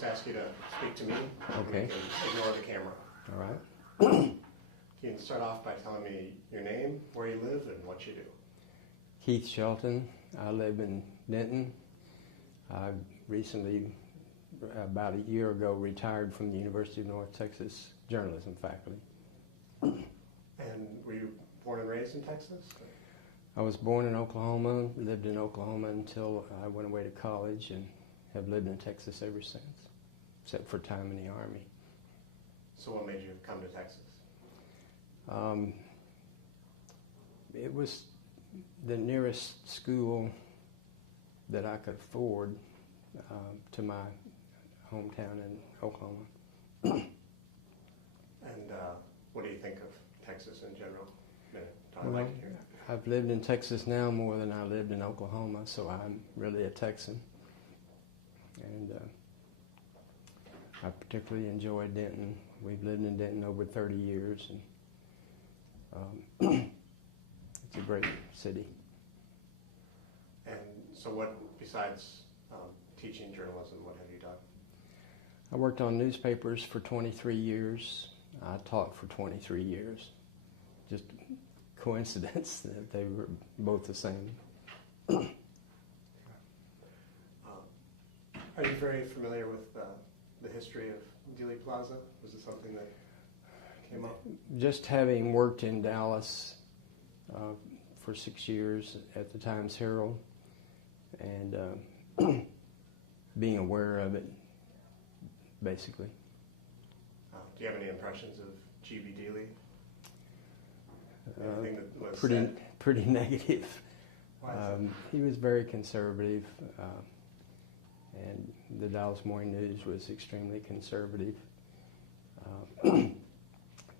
just ask you to speak to me. Okay. You can ignore the camera. All right. You can start off by telling me your name, where you live, and what you do. Keith Shelton. I live in Denton. I recently, about a year ago, retired from the University of North Texas journalism faculty. And were you born and raised in Texas? I was born in Oklahoma, lived in Oklahoma until I went away to college, and have lived in Texas ever since, except for time in the Army. So what made you come to Texas? It was the nearest school that I could afford to my hometown in Oklahoma. And what do you think of Texas in general? Well, I've lived in Texas now more than I lived in Oklahoma, so I'm really a Texan. And I particularly enjoy Denton. We've lived in Denton over 30 years, and it's a great city. And so what, besides teaching journalism, what have you done? I worked on newspapers for 23 years. I taught for 23 years. Just coincidence that they were both the same. Are you very familiar with the history of Dealey Plaza? Was it something that came up? Just having worked in Dallas for 6 years at the Times Herald, and being aware of it, basically. Do you have any impressions of G.B. Dealey? Anything that was pretty negative. Why is that? He was very conservative, and the Dallas Morning News was extremely conservative.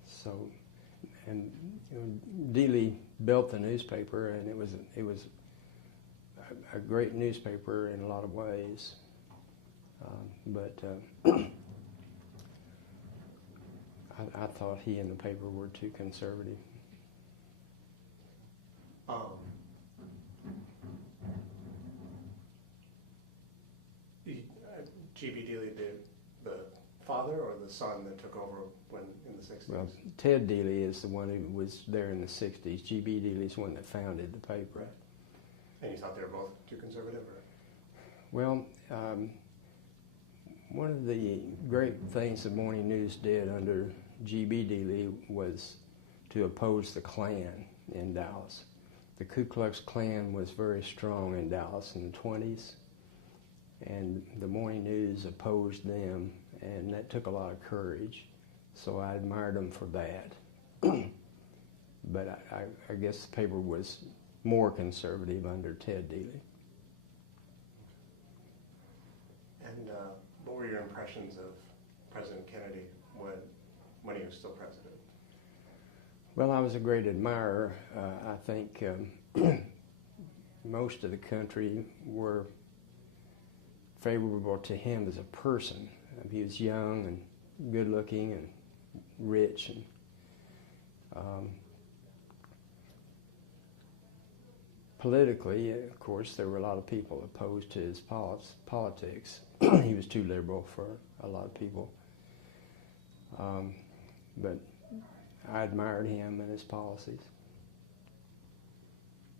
So, and Dealey built the newspaper, and it was a great newspaper in a lot of ways, but I thought he and the paper were too conservative. G.B. Dealey, the father or the son that took over when in the 60s? Well, Ted Dealey is the one who was there in the 60s. G.B. Dealey's the one that founded the paper. Right. And you thought they were both too conservative? Or? Well, one of the great things the Morning News did under G.B. Dealey was to oppose the Klan in Dallas. The Ku Klux Klan was very strong in Dallas in the 20s, and the Morning News opposed them, and that took a lot of courage. So I admired them for that. But I guess the paper was more conservative under Ted Dealey. And what were your impressions of President Kennedy when he was still president? Well, I was a great admirer. I think most of the country were favorable to him as a person. He was young and good-looking and rich, and politically, of course, there were a lot of people opposed to his politics. He was too liberal for a lot of people, but I admired him and his policies.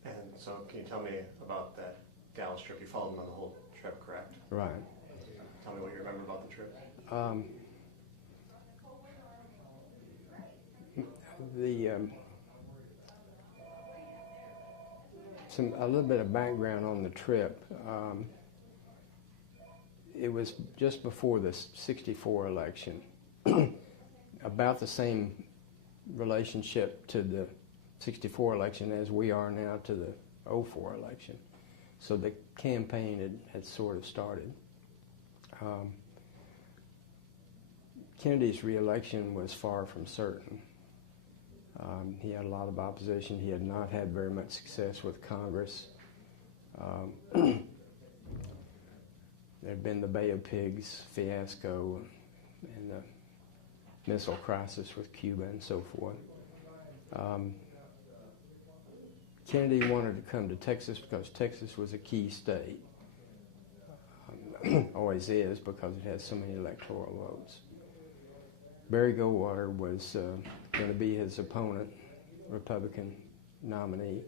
And so can you tell me about that Dallas trip? You followed him on the whole trip, correct? Right. Tell me what you remember about the trip. A little bit of background on the trip. It was just before the '64 election, about the same relationship to the '64 election as we are now to the '04 election. So the campaign had sort of started. Kennedy's re-election was far from certain. He had a lot of opposition. He had not had very much success with Congress. There had been the Bay of Pigs fiasco and the missile crisis with Cuba and so forth. Kennedy wanted to come to Texas because Texas was a key state. always is, because it has so many electoral votes. Barry Goldwater was going to be his opponent, Republican nominee,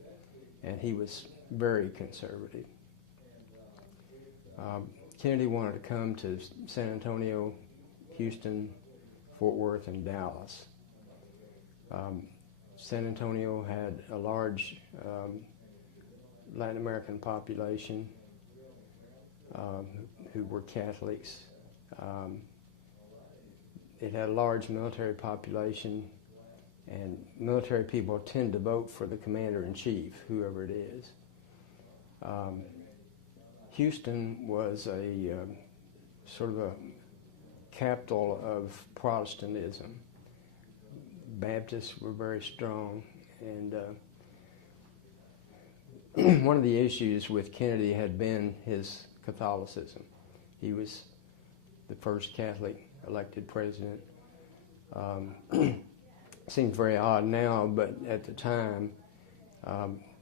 and he was very conservative. Kennedy wanted to come to San Antonio, Houston, Fort Worth, and Dallas. San Antonio had a large Latin American population who were Catholics. It had a large military population, and military people tend to vote for the commander-in-chief, whoever it is. Houston was a sort of a capital of Protestantism. Baptists were very strong, and one of the issues with Kennedy had been his Catholicism. He was the first Catholic elected president. Seems very odd now, but at the time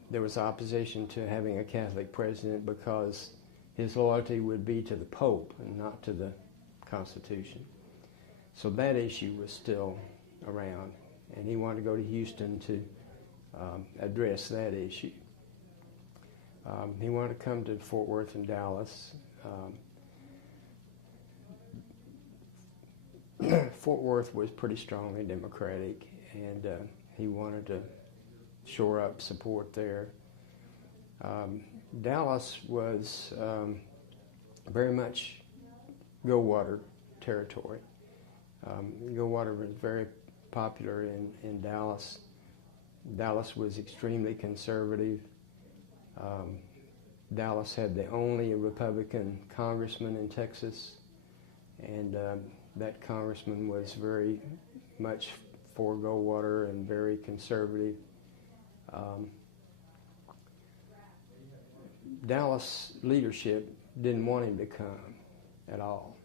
there was opposition to having a Catholic president because his loyalty would be to the Pope and not to the Constitution. So that issue was still around, and he wanted to go to Houston to address that issue. He wanted to come to Fort Worth and Dallas. Fort Worth was pretty strongly Democratic, and he wanted to shore up support there. Dallas was very much Goldwater territory. Goldwater was very popular in Dallas. Dallas was extremely conservative. Dallas had the only Republican congressman in Texas, and that congressman was very much for Goldwater and very conservative. Dallas leadership didn't want him to come at all.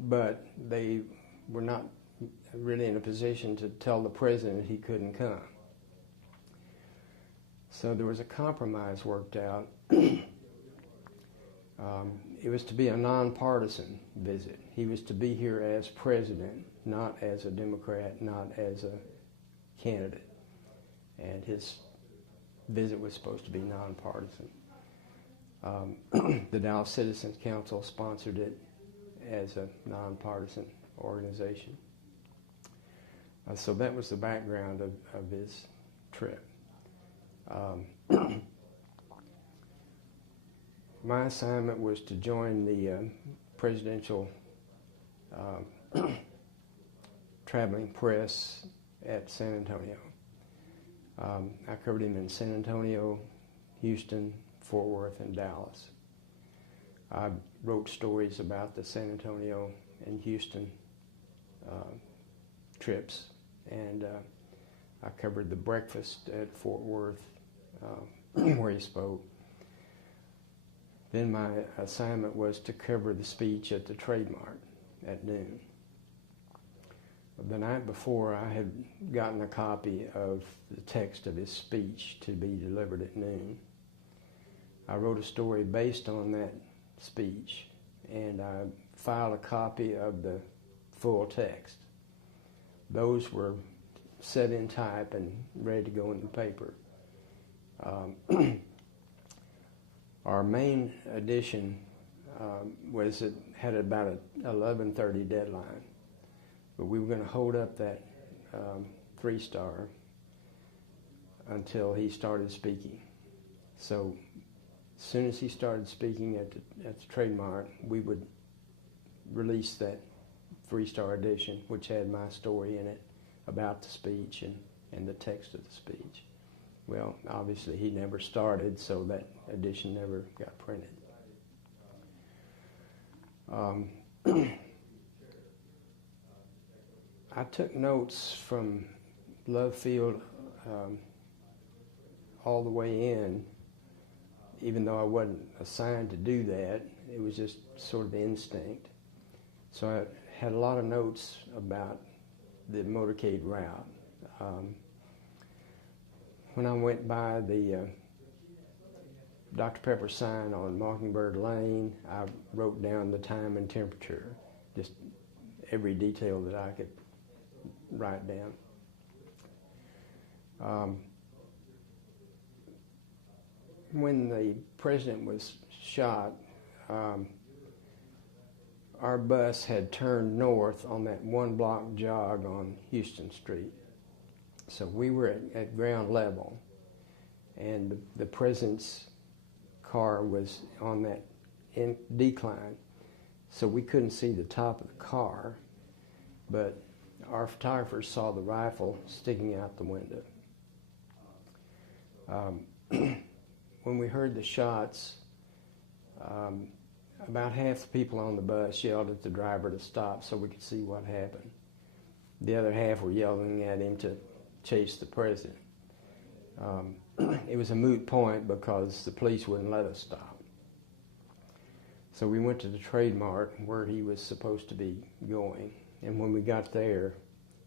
But they were not really in a position to tell the president he couldn't come. So there was a compromise worked out. It was to be a nonpartisan visit. He was to be here as president, not as a Democrat, not as a candidate. And his visit was supposed to be nonpartisan. The Dallas Citizens Council sponsored it as a nonpartisan organization. So that was the background of his trip. My assignment was to join the presidential traveling press at San Antonio. I covered him in San Antonio, Houston, Fort Worth, and Dallas. I wrote stories about the San Antonio and Houston trips, and I covered the breakfast at Fort Worth where he spoke. Then my assignment was to cover the speech at the Trade Mart at noon. The night before, I had gotten a copy of the text of his speech to be delivered at noon. I wrote a story based on that speech, and I filed a copy of the full text. Those were set in type and ready to go in the paper. Our main edition had about an 11:30 deadline, but we were going to hold up that 3-star until he started speaking. So as soon as he started speaking at the Trade Mart, we would release that 3-star edition, which had my story in it about the speech and the text of the speech. Well, obviously he never started, so that edition never got printed. I took notes from Love Field all the way in, even though I wasn't assigned to do that. It was just sort of instinct. So I had a lot of notes about the motorcade route. When I went by the Dr. Pepper sign on Mockingbird Lane. I wrote down the time and temperature, just every detail that I could write down. When the president was shot, our bus had turned north on that one-block jog on Houston Street. So we were at ground level, and the president's car was on that decline, so we couldn't see the top of the car, but our photographers saw the rifle sticking out the window. When we heard the shots, about half the people on the bus yelled at the driver to stop so we could see what happened. The other half were yelling at him to chase the president. It was a moot point because the police wouldn't let us stop. So we went to the Trade Mart where he was supposed to be going. And when we got there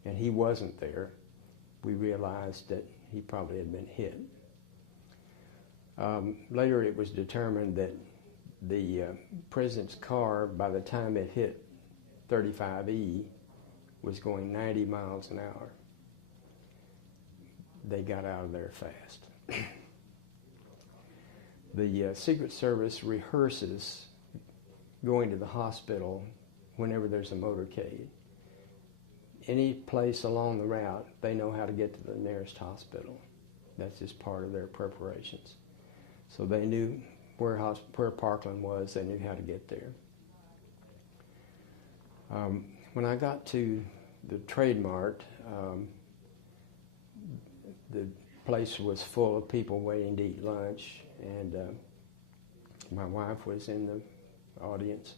and he wasn't there, we realized that he probably had been hit. Later it was determined that the president's car, by the time it hit 35E, was going 90 miles an hour. They got out of there fast. The Secret Service rehearses going to the hospital whenever there's a motorcade. Any place along the route, they know how to get to the nearest hospital. That's just part of their preparations. So they knew where Parkland was, they knew how to get there. When I got to the Trade Mart, the place was full of people waiting to eat lunch, and my wife was in the audience.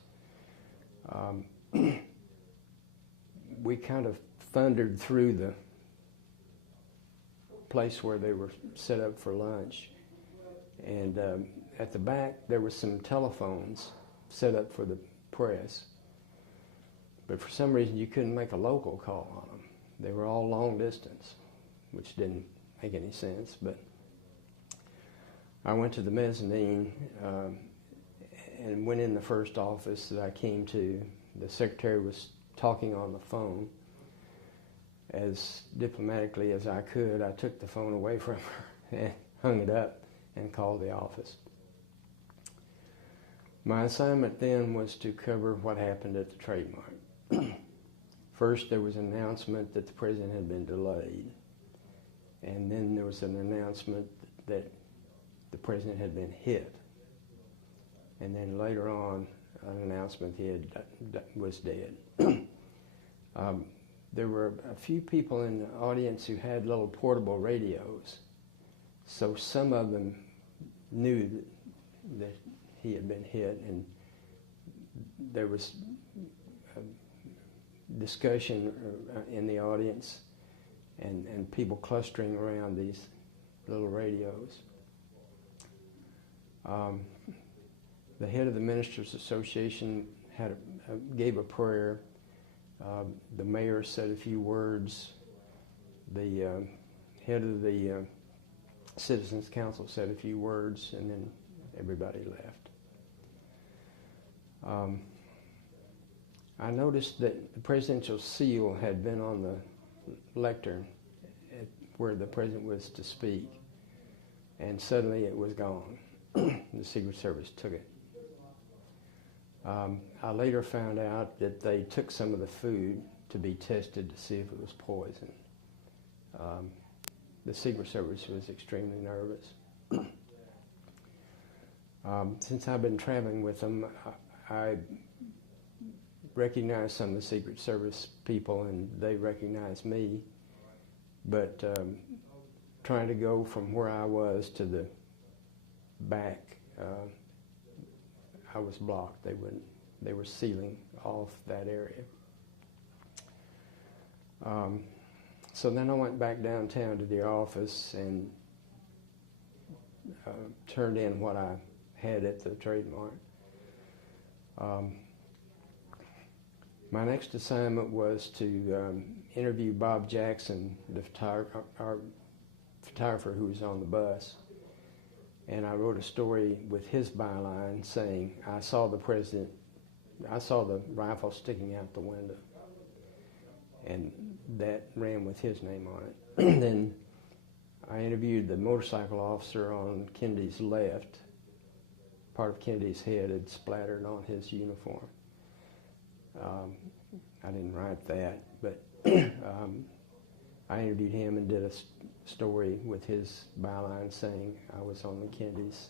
We kind of thundered through the place where they were set up for lunch, and at the back there were some telephones set up for the press, but for some reason you couldn't make a local call on them. They were all long distance, which didn't make any sense. But I went to the mezzanine and went in the first office that I came to. The secretary was talking on the phone. As diplomatically as I could, I took the phone away from her and hung it up and called the office. My assignment then was to cover what happened at the Trade Mart. First, there was an announcement that the president had been delayed, and then there was an announcement that the president had been hit, and then later on, an announcement he was dead. There were a few people in the audience who had little portable radios, so some of them knew that he had been hit, and there was a discussion in the audience and people clustering around these little radios. The head of the Ministers Association gave a prayer. The mayor said a few words. The head of the Citizens Council said a few words, and then everybody left. I noticed that the presidential seal had been on the lectern where the president was to speak, and suddenly it was gone. The Secret Service took it. I later found out that they took some of the food to be tested to see if it was poison. The Secret Service was extremely nervous. Since I've been traveling with them, I recognize some of the Secret Service people, and they recognize me. But trying to go from where I was to the back, I was blocked. They were sealing off that area. So then I went back downtown to the office and turned in what I had at the Trade Mart. My next assignment was to interview Bob Jackson, our photographer who was on the bus. and I wrote a story with his byline saying, I saw the rifle sticking out the window. And that ran with his name on it. Then I interviewed the motorcycle officer on Kennedy's left. Part of Kennedy's head had splattered on his uniform. I didn't write that, but I interviewed him and did a story with his byline saying I was on Kennedy's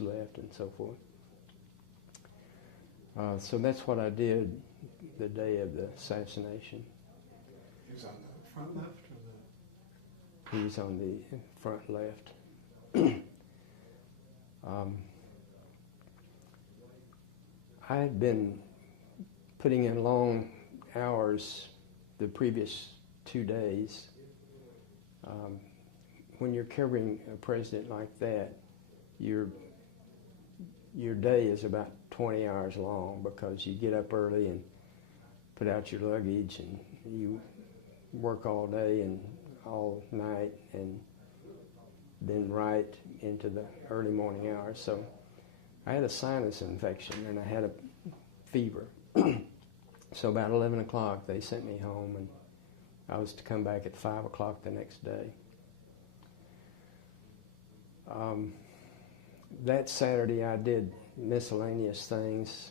left and so forth. So that's what I did the day of the assassination. He was on the front left or the? He's on the front left. I had been putting in long hours the previous 2 days. When you're covering a president like that, your day is about 20 hours long because you get up early and put out your luggage and you work all day and all night and then right into the early morning hours. So I had a sinus infection and I had a fever. So about 11 o'clock they sent me home and I was to come back at 5 o'clock the next day. That Saturday I did miscellaneous things.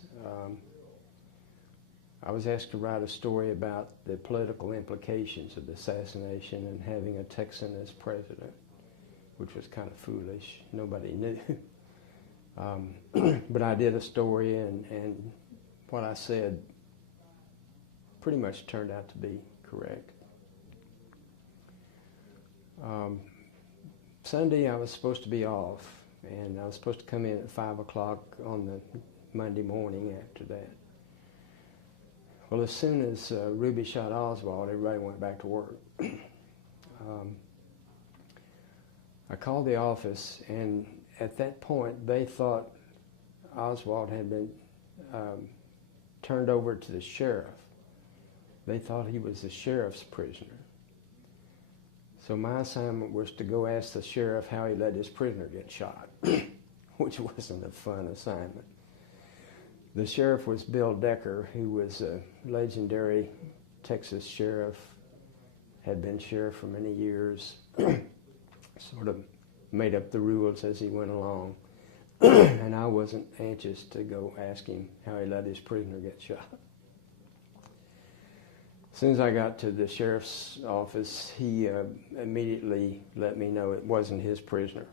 I was asked to write a story about the political implications of the assassination and having a Texan as president, which was kind of foolish. Nobody knew. But I did a story and what I said pretty much turned out to be correct. Sunday I was supposed to be off, and I was supposed to come in at 5 o'clock on the Monday morning after that. Well, as soon as Ruby shot Oswald, everybody went back to work. I called the office, and at that point they thought Oswald had been turned over to the sheriff. They thought he was the sheriff's prisoner. So my assignment was to go ask the sheriff how he let his prisoner get shot, which wasn't a fun assignment. The sheriff was Bill Decker, who was a legendary Texas sheriff, had been sheriff for many years, sort of made up the rules as he went along. And I wasn't anxious to go ask him how he let his prisoner get shot. As soon as I got to the sheriff's office, he immediately let me know it wasn't his prisoner.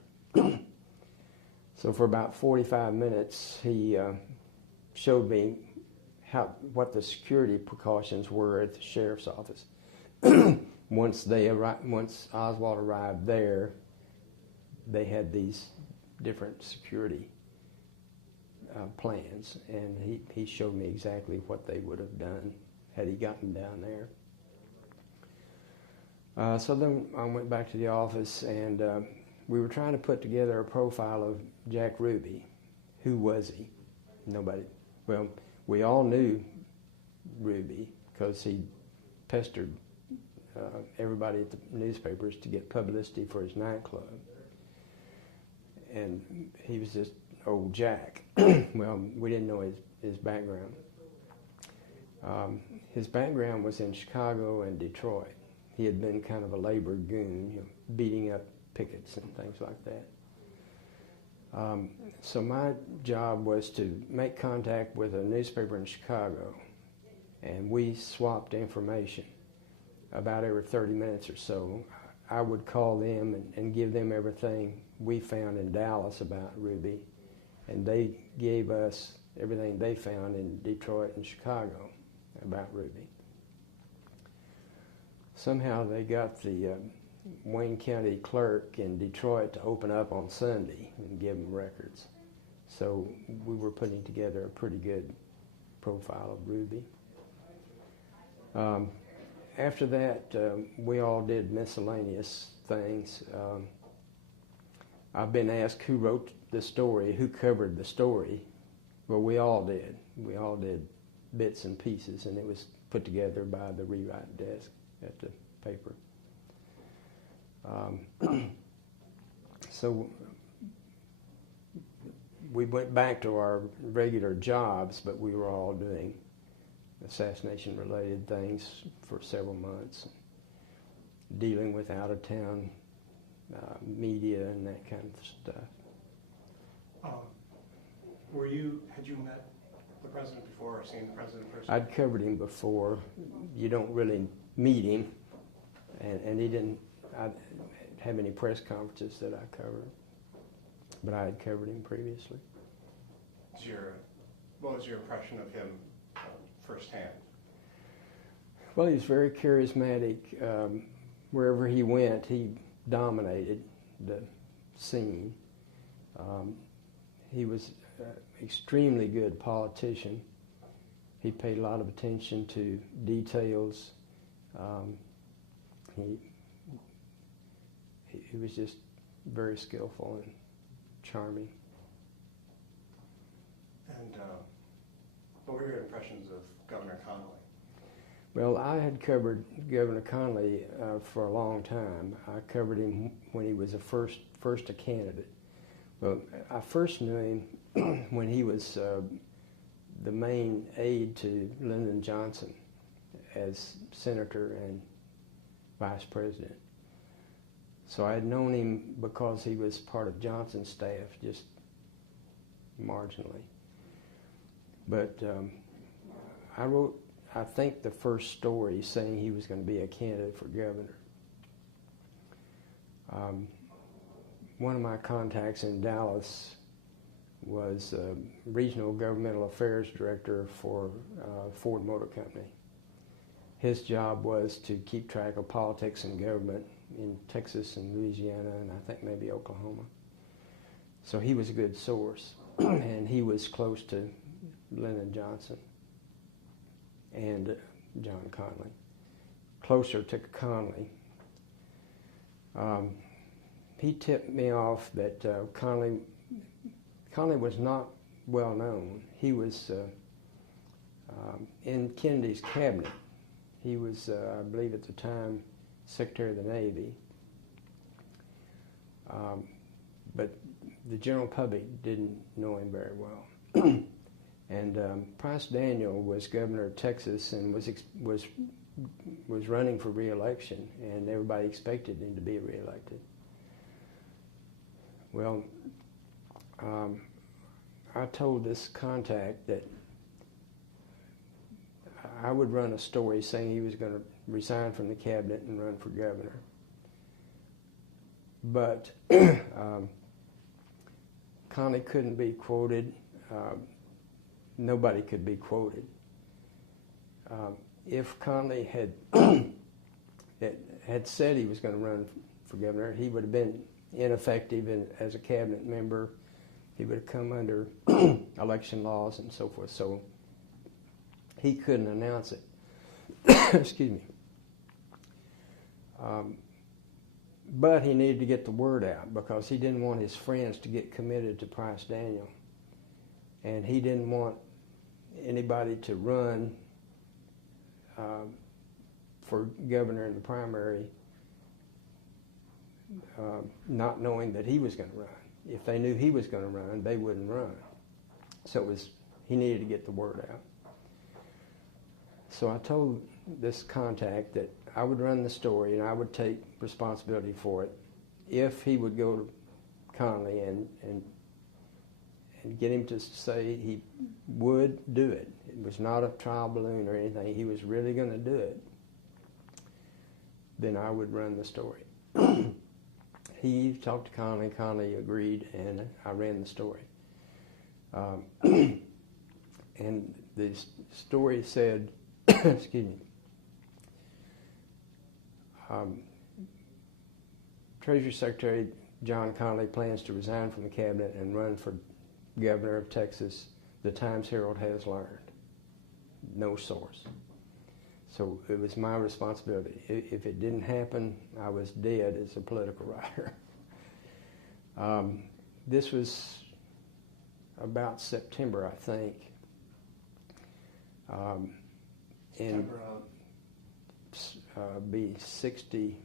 So for about 45 minutes, he showed me what the security precautions were at the sheriff's office. Once Oswald arrived there, they had these different security plans, and he showed me exactly what they would have done had he gotten down there. So then I went back to the office, and we were trying to put together a profile of Jack Ruby. Who was he? Nobody. Well, we all knew Ruby because he pestered everybody at the newspapers to get publicity for his nightclub. And he was just old Jack. Well, we didn't know his background. His background was in Chicago and Detroit. He had been kind of a labor goon, beating up pickets and things like that. So my job was to make contact with a newspaper in Chicago, and we swapped information about every 30 minutes or so. I would call them and give them everything we found in Dallas about Ruby, and they gave us everything they found in Detroit and Chicago about Ruby. Somehow they got the Wayne County clerk in Detroit to open up on Sunday and give them records. So we were putting together a pretty good profile of Ruby. After that, we all did miscellaneous things. I've been asked who wrote the story, who covered the story. Well, we all did. We all did bits and pieces, and it was put together by the rewrite desk at the paper. So we went back to our regular jobs, but we were all doing assassination-related things for several months, dealing with out-of-town media and that kind of stuff. Had you met the president before or seen the president personally? I'd covered him before. You don't really meet him, and he didn't have any press conferences that I covered, but I had covered him previously. What was your impression of him firsthand? Well, he was very charismatic. Wherever he went, he dominated the scene. He was an extremely good politician. He paid a lot of attention to details. He was just very skillful and charming. And what were your impressions of Governor Connolly? Well, I had covered Governor Connolly for a long time. I covered him when he was first a candidate. Well, I first knew him when he was the main aide to Lyndon Johnson as senator and vice president. So I had known him because he was part of Johnson's staff, just marginally. But I wrote, I think, the first story saying he was going to be a candidate for governor. One of my contacts in Dallas was regional governmental affairs director for Ford Motor Company. His job was to keep track of politics and government in Texas and Louisiana and I think maybe Oklahoma. So he was a good source, and he was close to Lyndon Johnson and John Connolly, closer to Connolly. He tipped me off that Connolly was not well known. He was in Kennedy's cabinet. He was, I believe at the time, Secretary of the Navy. But the general public didn't know him very well. And Price Daniel was governor of Texas and was running for re-election, and everybody expected him to be re-elected. Well, I told this contact that I would run a story saying he was going to resign from the cabinet and run for governor. But Connolly couldn't be quoted. Nobody could be quoted. If Connolly had said he was going to run for governor, he would have been ineffective as a cabinet member. He would have come under election laws and so forth. So he couldn't announce it. Excuse me. But he needed to get the word out because he didn't want his friends to get committed to Price Daniel. And he didn't want anybody to run for governor in the primary not knowing that he was going to run. If they knew he was going to run, they wouldn't run. So he needed to get the word out. So I told this contact that I would run the story and I would take responsibility for it if he would go to Connolly and get him to say he would do it. It was not a trial balloon or anything. He was really going to do it. Then I would run the story. He talked to Connolly, Connolly agreed, and I ran the story. And the story said, excuse me, Treasury Secretary John Connolly plans to resign from the cabinet and run for governor of Texas. The Times-Herald has learned. No source. So it was my responsibility. If it didn't happen, I was dead as a political writer. This was about September, I think. And be 60,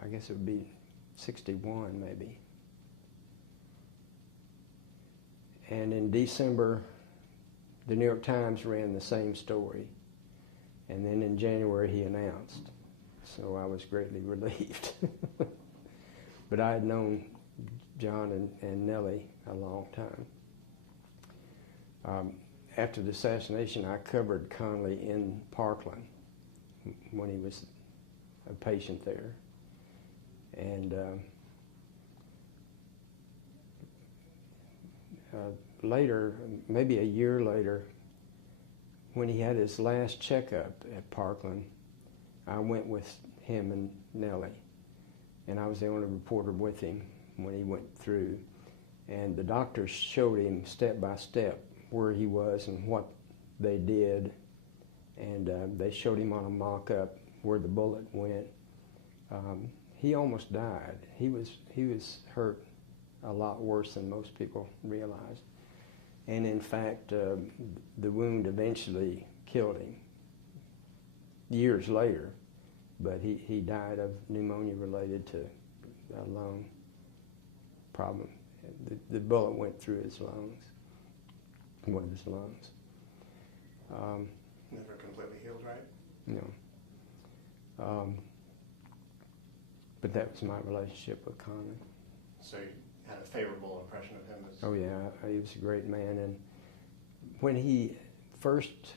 I guess it would be 61 maybe. And in December, the New York Times ran the same story. And then in January, he announced. So I was greatly relieved. But I had known John and Nellie a long time. After the assassination, I covered Connally in Parkland when he was a patient there. And later, maybe a year later, when he had his last checkup at Parkland, I went with him and Nellie. And I was the only reporter with him when he went through. And the doctors showed him step by step where he was and what they did. And they showed him on a mock-up where the bullet went. He almost died. He was hurt a lot worse than most people realized. And in fact, the wound eventually killed him years later. But he died of pneumonia related to a lung problem. The bullet went through his lungs, one of his lungs. Never completely healed, right? No. But that was my relationship with Connally. So you had a favorable impression of him as... Oh yeah, he was a great man. And when he first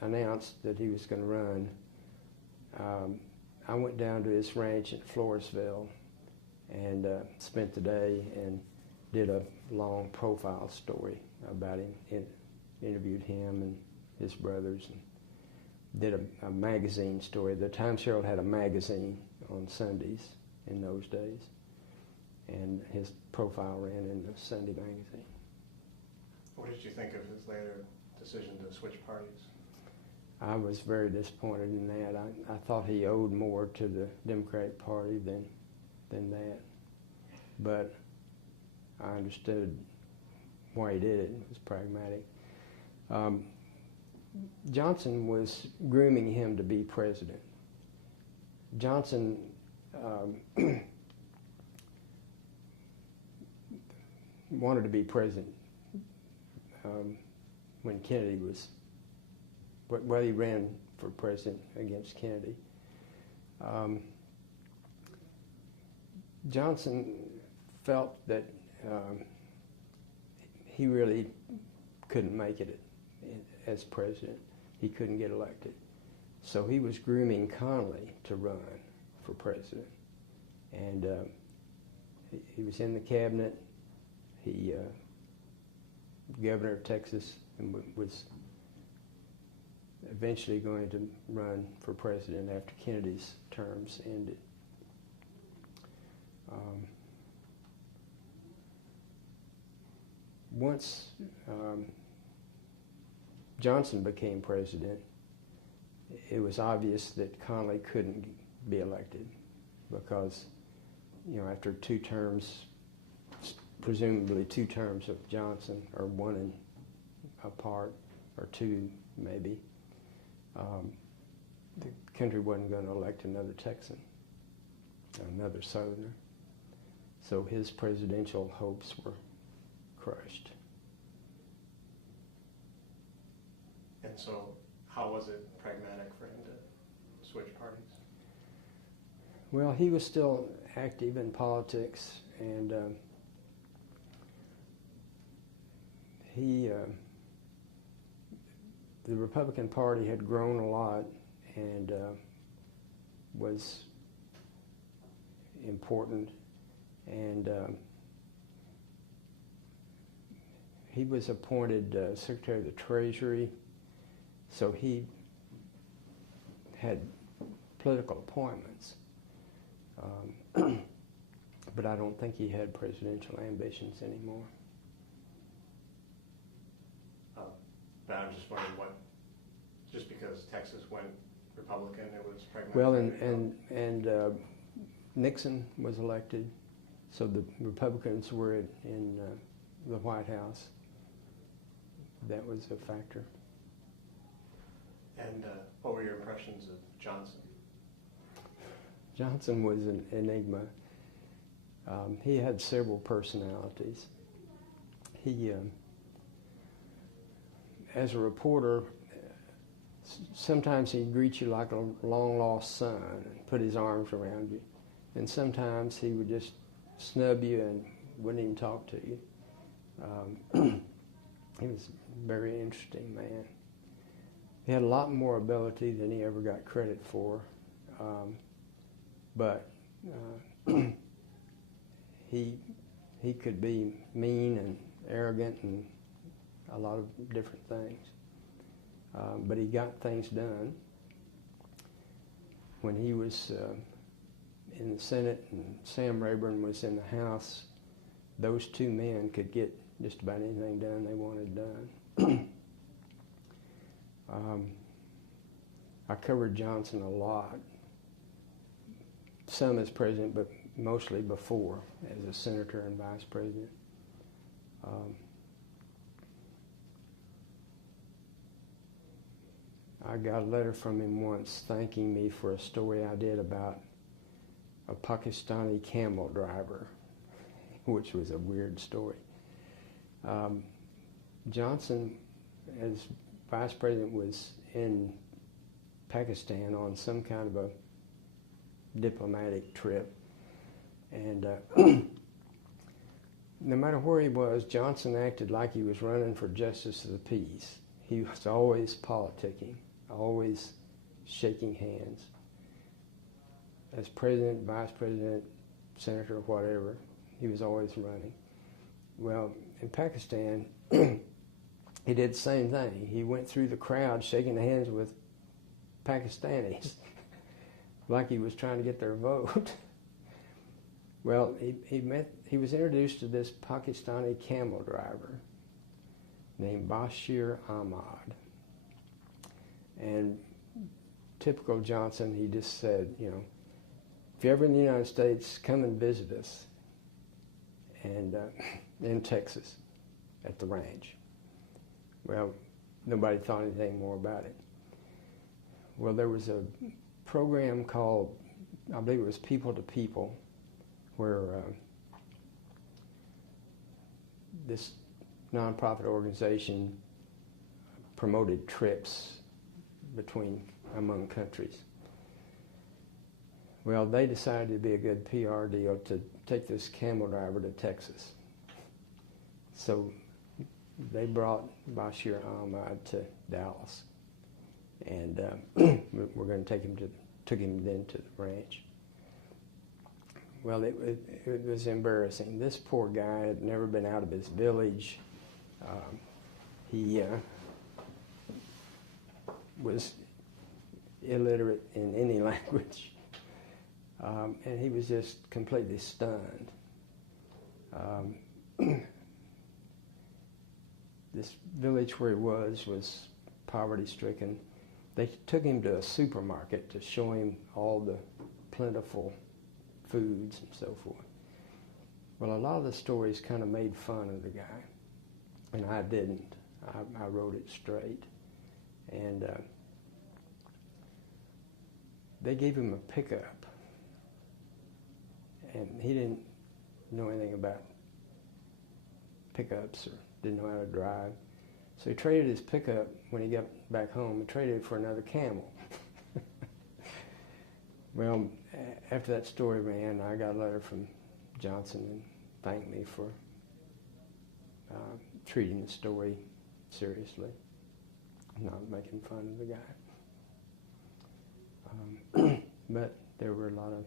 announced that he was going to run, I went down to his ranch at Floresville and spent the day and did a long profile story about him, interviewed him and his brothers, and did a magazine story. The Times Herald had a magazine on Sundays in those days, and his profile ran in the Sunday magazine. What did you think of his later decision to switch parties? I was very disappointed in that. I thought he owed more to the Democratic Party than that. But I understood why he did it. It was pragmatic. Johnson was grooming him to be president. Johnson wanted to be president when Kennedy was... Well, he ran for president against Kennedy. Johnson felt that he really couldn't make it as president. He couldn't get elected. So he was grooming Connally to run for president. And he was in the cabinet. He, governor of Texas, and was eventually going to run for president after Kennedy's terms ended. Once Johnson became president, it was obvious that Connally couldn't be elected because, after 2 terms, presumably 2 terms of Johnson, or 1 and apart, or 2 maybe, the country wasn't going to elect another Texan, another Southerner. So his presidential hopes were crushed. And so how was it pragmatic for him to switch parties? Well, he was still active in politics, and the Republican Party had grown a lot and was important, and he was appointed Secretary of the Treasury, so he had political appointments. But I don't think he had presidential ambitions anymore. But I'm just wondering just because Texas went Republican, it was pragmatic? Well, and Nixon was elected, so the Republicans were in the White House. That was a factor. And what were your impressions of Johnson? Johnson was an enigma. He had several personalities. He as a reporter, sometimes he'd greet you like a long-lost son and put his arms around you. And sometimes he would just snub you and wouldn't even talk to you. He was a very interesting man. He had a lot more ability than he ever got credit for. But he could be mean and arrogant and a lot of different things. But he got things done. When he was in the Senate and Sam Rayburn was in the House, those two men could get just about anything done they wanted done. I covered Johnson a lot, some as president, but mostly before as a senator and vice president. I got a letter from him once thanking me for a story I did about a Pakistani camel driver, which was a weird story. Johnson, as vice president, was in Pakistan on some kind of a diplomatic trip. And no matter where he was, Johnson acted like he was running for justice of the peace. He was always politicking, always shaking hands. As president, vice president, senator, whatever, he was always running. Well, in Pakistan, he did the same thing. He went through the crowd shaking hands with Pakistanis like he was trying to get their vote. Well, he was introduced to this Pakistani camel driver named Bashir Ahmad. And typical Johnson, he just said, you know, if you're ever in the United States, come and visit us. And in Texas, at the ranch. Well, nobody thought anything more about it. Well, there was a program called, I believe it was People to People, where this nonprofit organization promoted trips among countries. Well, they decided it'd be a good PR deal to take this camel driver to Texas. So they brought Bashir Ahmad to Dallas, and we're going to took him then to the ranch. Well, it was embarrassing. This poor guy had never been out of his village. He was illiterate in any language. And he was just completely stunned. This village where he was poverty-stricken. They took him to a supermarket to show him all the plentiful foods and so forth. Well, a lot of the stories kind of made fun of the guy, and I didn't. I wrote it straight. And they gave him a pickup. And he didn't know anything about pickups or didn't know how to drive. So he traded his pickup when he got back home. He traded it for another camel. Well, after that story ran, I got a letter from Johnson and thanked me for treating the story seriously, not making fun of the guy. But there were a lot of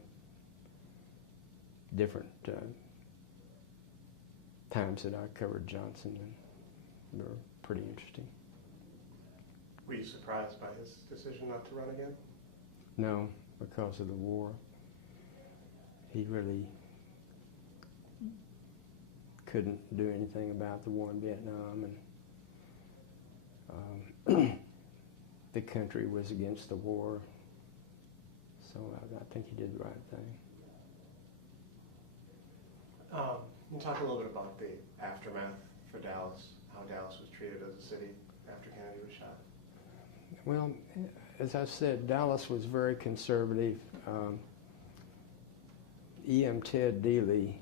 different times that I covered Johnson, and they were pretty interesting. Were you surprised by his decision not to run again? No, because of the war. He really couldn't do anything about the war in Vietnam, and the country was against the war, so I think he did the right thing. Can you talk a little bit about the aftermath for Dallas, how Dallas was treated as a city after Kennedy was shot? Well, as I said, Dallas was very conservative. E.M. Ted Dealey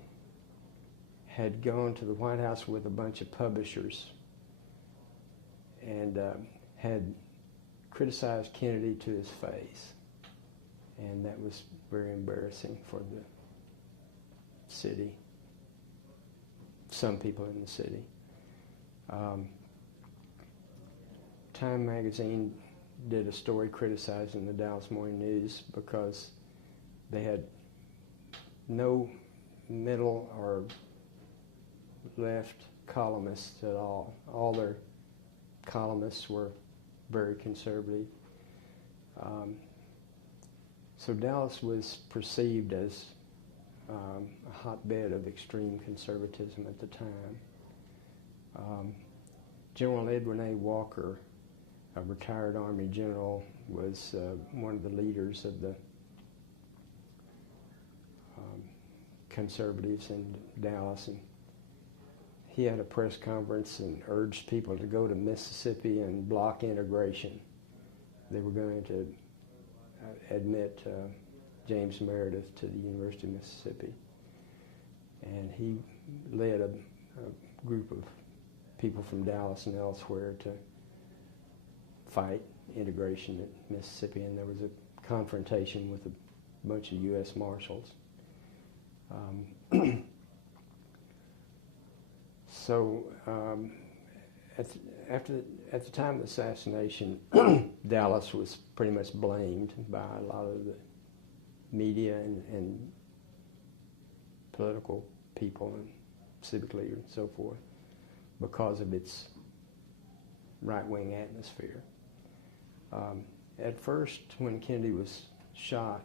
had gone to the White House with a bunch of publishers and had criticized Kennedy to his face. And that was very embarrassing for the city, some people in the city. Time magazine did a story criticizing the Dallas Morning News because they had no middle or left columnists at all. All their columnists were very conservative. So Dallas was perceived as a hotbed of extreme conservatism at the time. General Edwin A. Walker, a retired Army general, was one of the leaders of the conservatives in Dallas, and he had a press conference and urged people to go to Mississippi and block integration. They were going to admit James Meredith to the University of Mississippi. And he led a group of people from Dallas and elsewhere to fight integration at Mississippi, and there was a confrontation with a bunch of U.S. Marshals. So at the time of the assassination, Dallas was pretty much blamed by a lot of the media and political people and civic leaders and so forth because of its right-wing atmosphere. At first, when Kennedy was shot,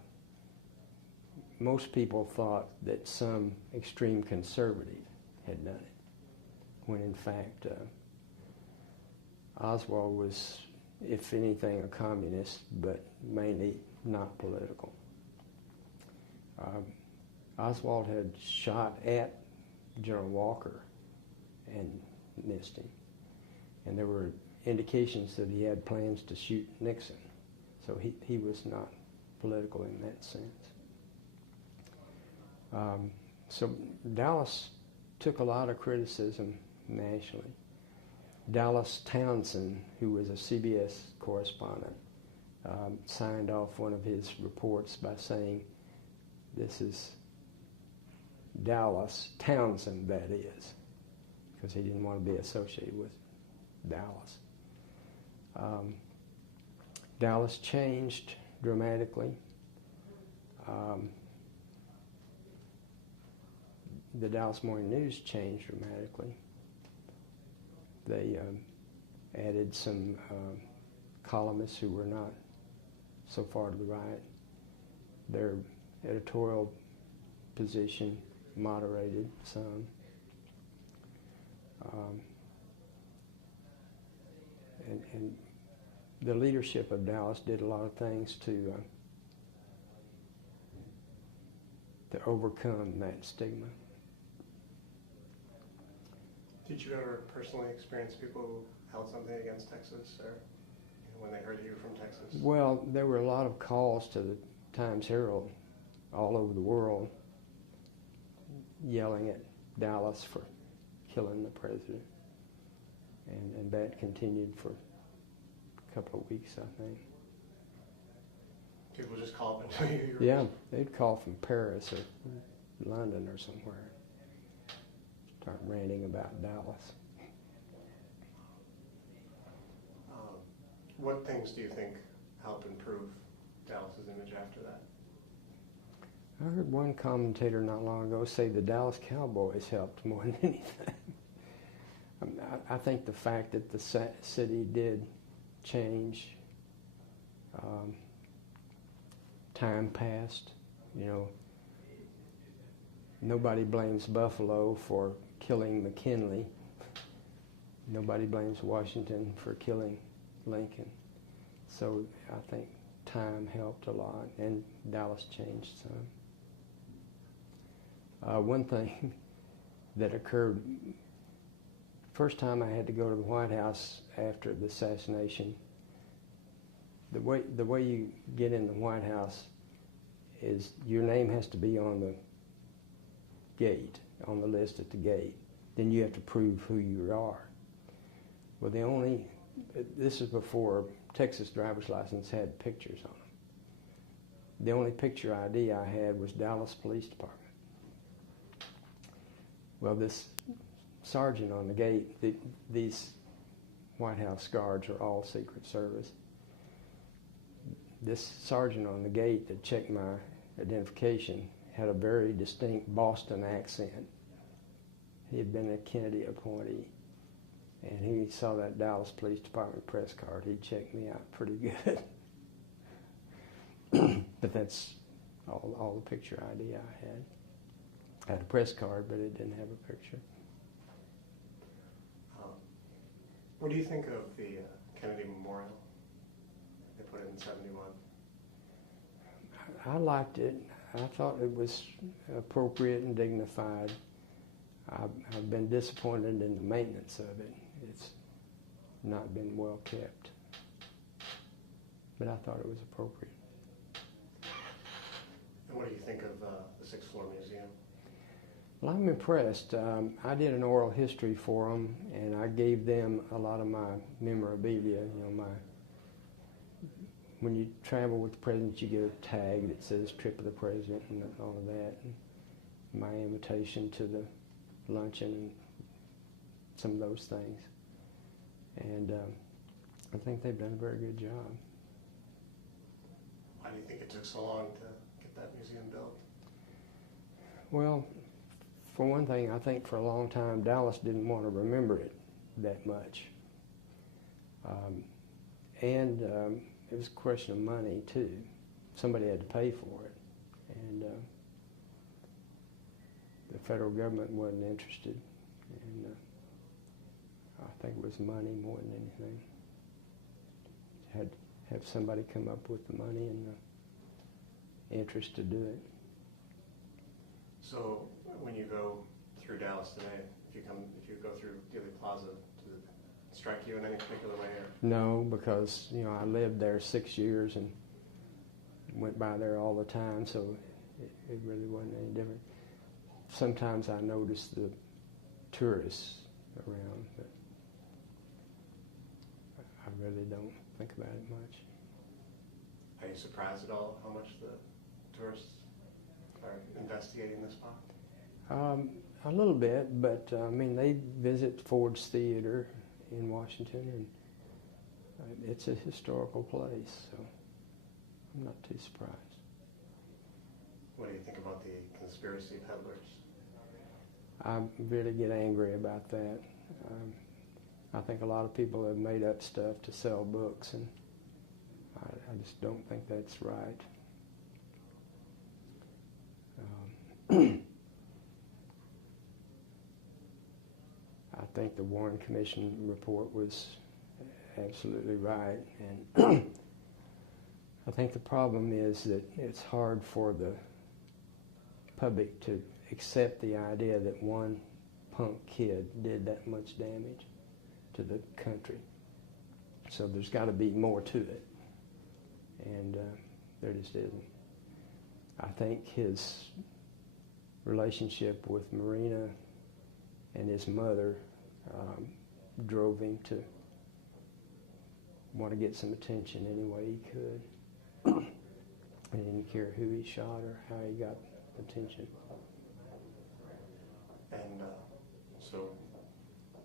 most people thought that some extreme conservative had done it, when in fact Oswald was, if anything, a communist, but mainly not political. Oswald had shot at General Walker and missed him. And there were indications that he had plans to shoot Nixon. So he was not political in that sense. So Dallas took a lot of criticism nationally. Dallas Townsend, who was a CBS correspondent, signed off one of his reports by saying, "This is Dallas Townsend, that is," because he didn't want to be associated with Dallas. Dallas changed dramatically. The Dallas Morning News changed dramatically. They added some columnists who were not so far to the right. Their editorial position moderated some. And the leadership of Dallas did a lot of things to overcome that stigma. Did you ever personally experience people who held something against Texas, or when they heard you were from Texas? Well, there were a lot of calls to the Times-Herald all over the world yelling at Dallas for killing the president. And that continued for a couple of weeks, I think. People just call up and tell you were... Yeah, they'd call from Paris or London or somewhere. Start ranting about Dallas. What things do you think helped improve Dallas's image after that? I heard one commentator not long ago say the Dallas Cowboys helped more than anything. I think the fact that the city did change, time passed, nobody blames Buffalo for killing McKinley. Nobody blames Washington for killing Lincoln. So I think time helped a lot, and Dallas changed some. One thing that occurred, first time I had to go to the White House after the assassination, the way you get in the White House is your name has to be on the gate, on the list at the gate. Then you have to prove who you are. Well, the only this is before Texas driver's license had pictures on them. The only picture ID I had was Dallas Police Department. Well, this sergeant on the gate, these White House guards are all Secret Service. This sergeant on the gate that checked my identification had a very distinct Boston accent. He had been a Kennedy appointee, and he saw that Dallas Police Department press card. He checked me out pretty good. But that's all the picture ID I had. I had a press card, but it didn't have a picture. What do you think of the Kennedy Memorial they put in '71? I liked it. I thought it was appropriate and dignified. I've been disappointed in the maintenance of it. It's not been well kept. But I thought it was appropriate. And what do you think of the sixth floor museum? Well, I'm impressed. I did an oral history for them, and I gave them a lot of my memorabilia. You know, when you travel with the president, you get a tag that says "Trip of the President" and all of that. And my invitation to the luncheon and some of those things. And I think they've done a very good job. Why do you think it took so long to get that museum built? Well, for one thing, I think for a long time Dallas didn't want to remember it that much. And it was a question of money, too. Somebody had to pay for it. And the federal government wasn't interested. And I think it was money more than anything. Had to have somebody come up with the money and the interest to do it. So when you go through Dallas today, if you go through Dealey Plaza, does it strike you in any particular way? Or? No, because I lived there 6 years and went by there all the time, so it really wasn't any different. Sometimes I notice the tourists around, but I really don't think about it much. Are you surprised at all how much the tourists are investigating this spot? A little bit, but they visit Ford's Theater in Washington, and it's a historical place, so I'm not too surprised. What do you think about the conspiracy peddlers? I really get angry about that. I think a lot of people have made up stuff to sell books, and I just don't think that's right. I think the Warren Commission report was absolutely right, and I think the problem is that it's hard for the public to accept the idea that one punk kid did that much damage to the country. So there's got to be more to it, and there just isn't. I think his relationship with Marina and his mother drove him to want to get some attention any way he could. He didn't care who he shot or how he got attention. And so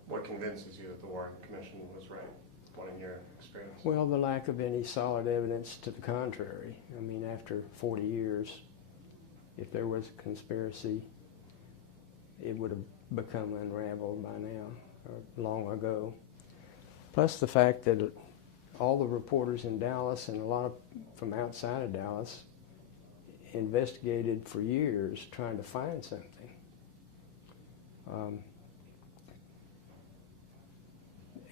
what convinces you that the Warren Commission was right? What in your experience? Well, the lack of any solid evidence to the contrary. I mean, after 40 years, if there was a conspiracy, it would have become unraveled by now, or long ago. Plus the fact that all the reporters in Dallas and a lot of from outside of Dallas investigated for years trying to find something.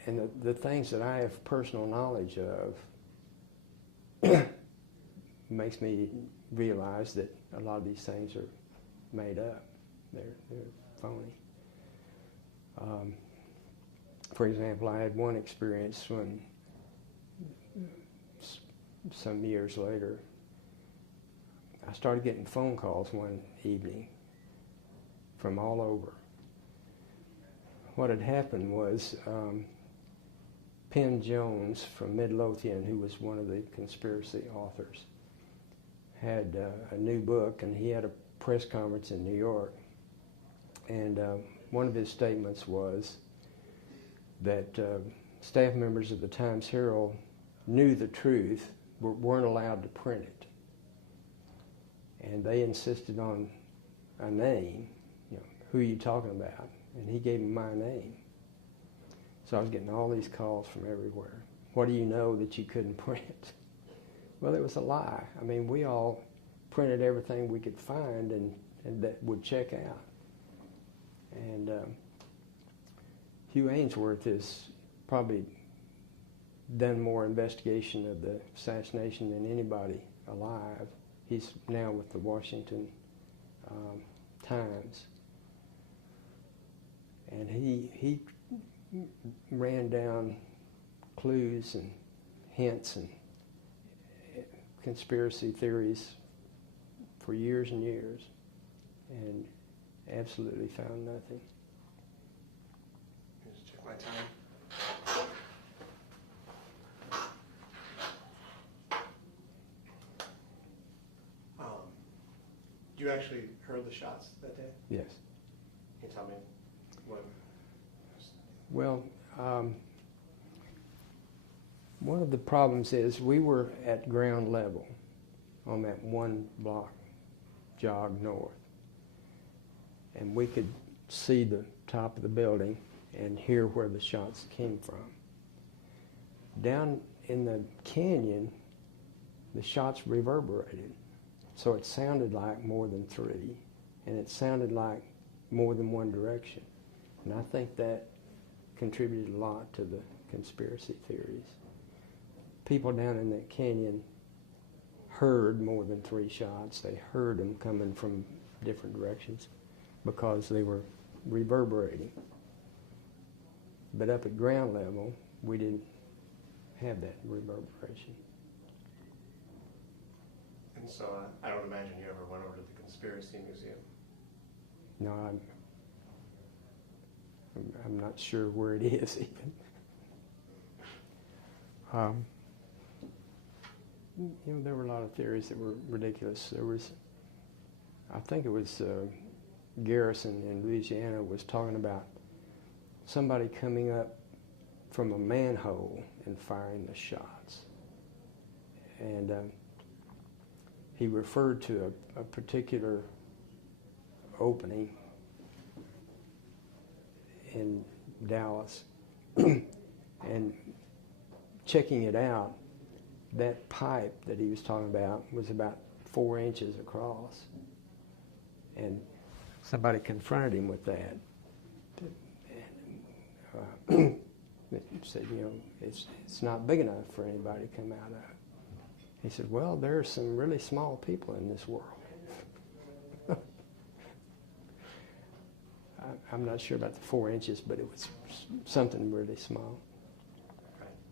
And the things that I have personal knowledge of makes me realize that a lot of these things are made up. They're phony. For example, I had one experience when some years later, I started getting phone calls one evening from all over. What had happened was Penn Jones from Midlothian, who was one of the conspiracy authors, had a new book, and he had a press conference in New York. And one of his statements was that staff members of the Times-Herald knew the truth, but weren't allowed to print it. And they insisted on a name, who are you talking about? And he gave them my name. So I was getting all these calls from everywhere. What do you know that you couldn't print? Well, it was a lie. I mean, we all printed everything we could find and that would check out. And Hugh Ainsworth has probably done more investigation of the assassination than anybody alive. He's now with the Washington Times. And he ran down clues and hints and conspiracy theories for years and years, and absolutely found nothing. Just check my time. You actually heard the shots that day? Yes. Can you tell me what? Well, one of the problems is we were at ground level on that one block jog north, and we could see the top of the building and hear where the shots came from. Down in the canyon, the shots reverberated, so it sounded like more than three, and it sounded like more than one direction. And I think that contributed a lot to the conspiracy theories. People down in that canyon heard more than three shots. They heard them coming from different directions because they were reverberating. But up at ground level, we didn't have that reverberation. And so I don't imagine you ever went over to the Conspiracy Museum. No, I'm not sure where it is even. There were a lot of theories that were ridiculous. There was, I think it was Garrison in Louisiana was talking about somebody coming up from a manhole and firing the shots. And he referred to a particular opening in Dallas, and checking it out, that pipe that he was talking about was about 4 inches across, and somebody confronted him with that. And, said, it's not big enough for anybody to come out of. He said, well, there are some really small people in this world. I'm not sure about the 4 inches, but it was something really small.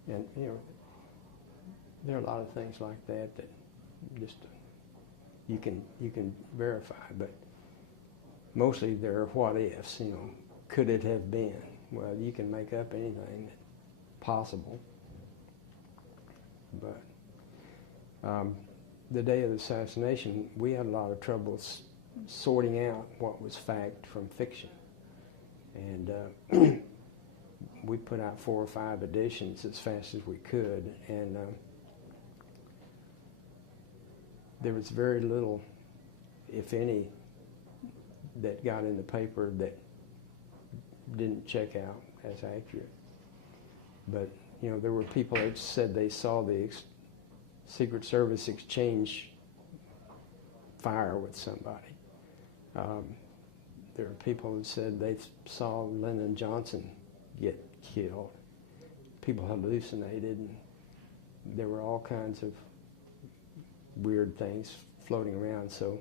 And, there are a lot of things like that that just you can verify, but mostly there are what ifs. Could it have been? Well, you can make up anything possible. But the day of the assassination, we had a lot of trouble sorting out what was fact from fiction. And we put out 4 or 5 editions as fast as we could, and there was very little, if any, that got in the paper that didn't check out as accurate. But, there were people that said they saw the Secret Service exchange fire with somebody. There are people who said they saw Lyndon Johnson get killed. People hallucinated, and there were all kinds of weird things floating around. So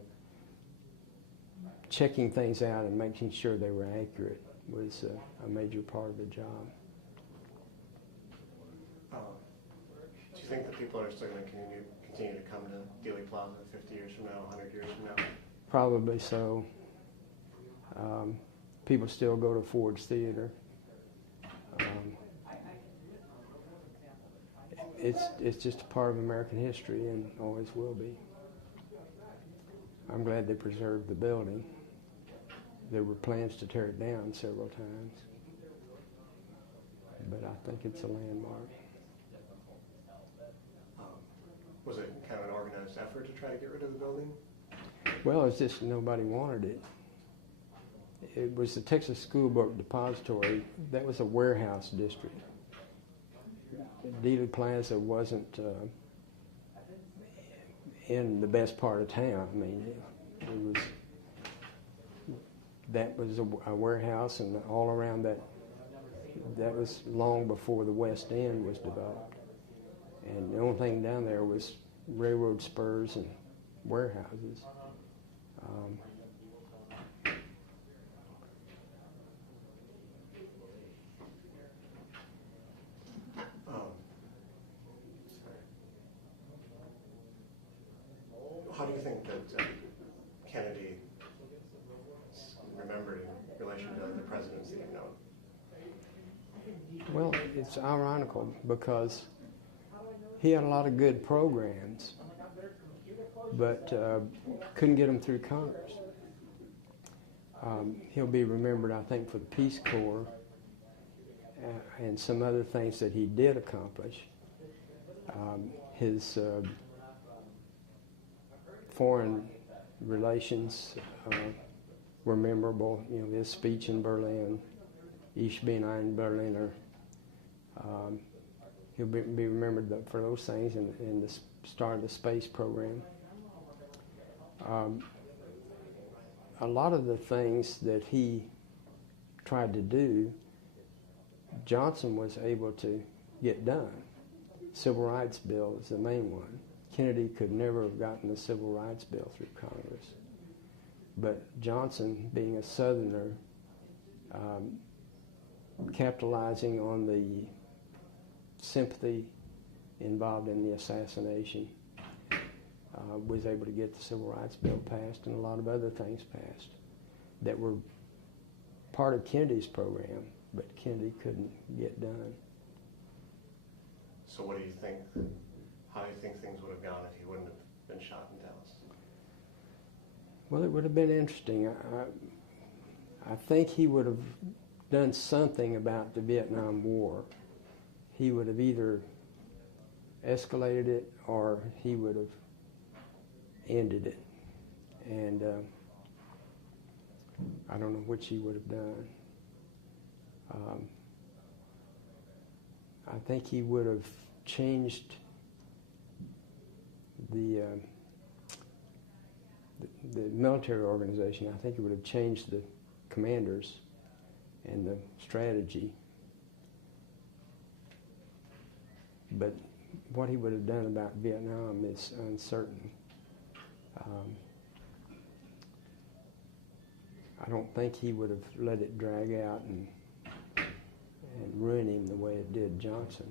checking things out and making sure they were accurate was a major part of the job. Do you think that people are still going to continue to come to Dealey Plaza 50 years from now, 100 years from now? Probably so. People still go to Ford's Theater. it's just a part of American history and always will be. I'm glad they preserved the building. There were plans to tear it down several times, but I think it's a landmark. Was it kind of an organized effort to try to get rid of the building? Well, it's just nobody wanted it. It was the Texas School Book Depository. That was a warehouse district. Dealey Plaza wasn't in the best part of town. I mean, that was a warehouse, and all around that was long before the West End was developed. And the only thing down there was railroad spurs and warehouses. How do you think that Kennedy is remembered in relation to the presidents that you've known? Well, it's ironical because he had a lot of good programs, but couldn't get them through Congress. He'll be remembered, I think, for the Peace Corps and some other things that he did accomplish. His foreign relations were memorable. You know, his speech in Berlin, Ich bin ein Berliner. He'll be remembered for those things and the start of the space program. A lot of the things that he tried to do, Johnson was able to get done. Civil Rights Bill is the main one. Kennedy could never have gotten the Civil Rights Bill through Congress. But Johnson, being a Southerner, capitalizing on the sympathy involved in the assassination, was able to get the Civil Rights Bill passed and a lot of other things passed that were part of Kennedy's program, but Kennedy couldn't get done. So what do you think, how do you think things would have gone if he wouldn't have been shot in Dallas? Well, it would have been interesting. I think he would have done something about the Vietnam War. He would have either escalated it or he would have ended it. And I don't know which he would have done. I think he would have changed the military organization. I think he would have changed the commanders and the strategy. But what he would have done about Vietnam is uncertain. I don't think he would have let it drag out and ruin him the way it did Johnson.